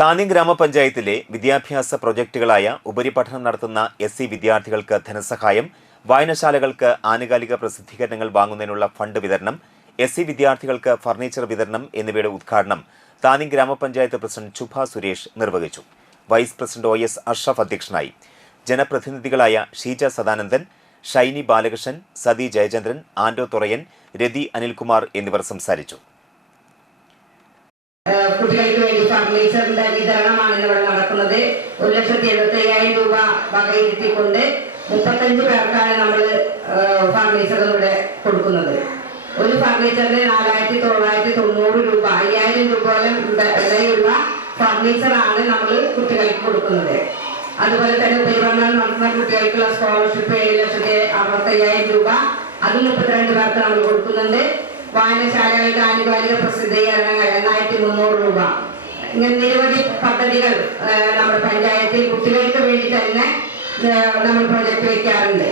താന്യം ഗ്രാമപഞ്ചായത്തിലെ വിദ്യാഭ്യാസ പ്രൊജക്ടുകളായ ഉപരിപഠനം നടത്തുന്ന എസ് സി വിദ്യാർത്ഥികൾക്ക് ധനസഹായം വായനശാലകൾക്ക് ആനുകാലിക പ്രസിദ്ധീകരണങ്ങൾ വാങ്ങുന്നതിനുള്ള ഫണ്ട് വിതരണം എസ് സി വിദ്യാർത്ഥികൾക്ക് ഫർണിച്ചർ വിതരണം എന്നിവയുടെ ഉദ്ഘാടനം താന്യം ഗ്രാമപഞ്ചായത്ത് പ്രസിഡന്റ് ശുഭ സുരേഷ് നിർവഹിച്ചു. Vice president O S Ashraf അധ്യക്ഷനായി. ജനപ്രതിനിധികളായ ഷീജ സദാനന്ദൻ ഷൈനി ബാലകൃഷ്ണൻ സതി ജയചന്ദ്രൻ ആൻഡോ തുറയൻ രതി അനിൽകുമാർ എന്നിവർ സംസാരിച്ചു. ഫർണിച്ചറിന്റെ വിതരണമാണ് ഇവിടെ നടക്കുന്നത്. ഒരു ലക്ഷത്തി എഴുപത്തി അയ്യായിരം രൂപ വകയിരുത്തിക്കൊണ്ട് മുപ്പത്തഞ്ച് പേർക്കാണ് നമ്മൾ ഫർണിച്ചർ ഇവിടെ കൊടുക്കുന്നത്. ഒരു ഫർണിച്ചറിന് നാലായിരത്തി തൊള്ളായിരത്തി തൊണ്ണൂറ് രൂപ അയ്യായിരം വെ- വിലയുള്ള ഫർണിച്ചറാണ് നമ്മൾ കുട്ടികൾക്ക് കൊടുക്കുന്നത്. അതുപോലെ തന്നെ ഉപരിപഠനം നടത്തുന്ന കുട്ടികൾക്കുള്ള സ്കോളർഷിപ്പ് ഏഴ് ലക്ഷത്തി അറുപത്തി അയ്യായിരം രൂപ അത് മുപ്പത്തിരണ്ട് പേർക്ക് നമ്മൾ കൊടുക്കുന്നുണ്ട്. വായനശാലകളുടെ ആനുകാലിക പ്രസിദ്ധീകരണങ്ങൾ രൂപ ഇങ്ങനെ നിരവധി പദ്ധതികൾ നമ്മുടെ പഞ്ചായത്തിൽ കുട്ടികൾക്ക് വേണ്ടി തന്നെ നമ്മൾ പ്രൊജക്ട് വയ്ക്കാറുണ്ട്